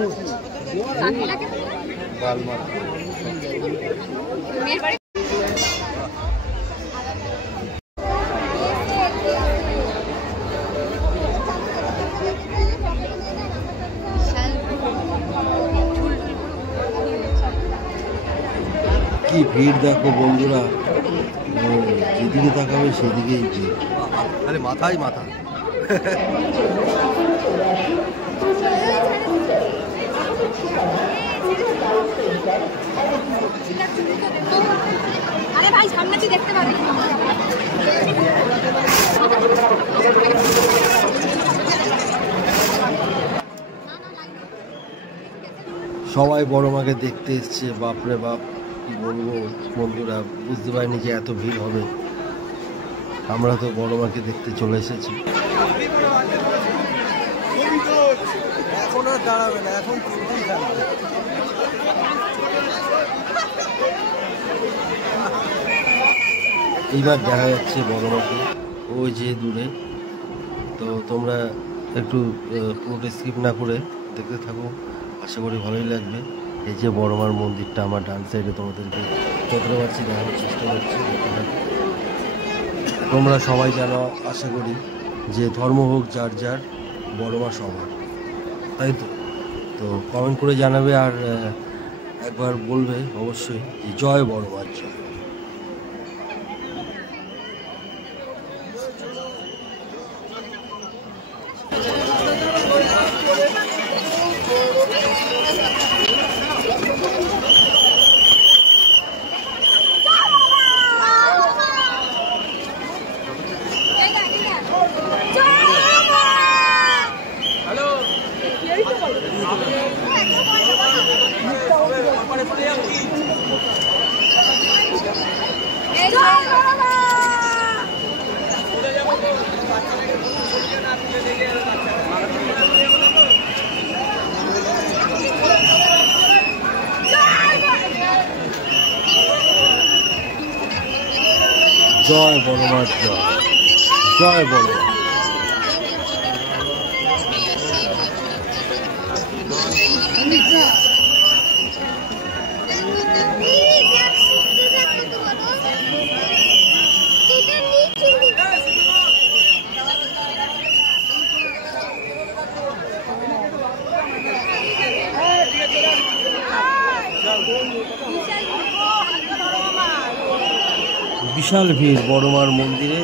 কি ভিড় দেখো বন্ধুরা, যেদিকে তাকাবে সেদিকেই ভিড়, খালি মাথায় মাথা। আরে ভাই সামনে তুই দেখতে পাবি। সবাই বড় মাকে দেখতে এসছে, বাপরে বাপ কি বলবো বন্ধুরা, বুঝতে পারিনি যে এত ভিড় হবে। আমরা তো বড় মাকে দেখতে চলে এসেছি। এখন আর দাঁড়াবে না, এখন এইবার দেখা যাচ্ছে বড় মাকে ওই যে দূরে। তো তোমরা একটু পুরোটা স্কিপ না করে দেখতে থাকো, আশা করি ভালোই লাগবে। এই যে বড় মার মন্দিরটা আমার ডান সাইডে, তোমাদেরকে যতটা পারছি দেখানোর চেষ্টা করছি, দেখতে থাকো। তোমরা সবাই জানো আশা করি যে ধর্ম হোক যার যার, বড় মা সবার, তাই তো। তো কমেন্ট করে জানাবে, আর একবার বলবে অবশ্যই যে জয় বড় মার জয়। জয় বড় মার জয়, জয় বড় মা। বিশাল ভিড় বড় মার মন্দিরে।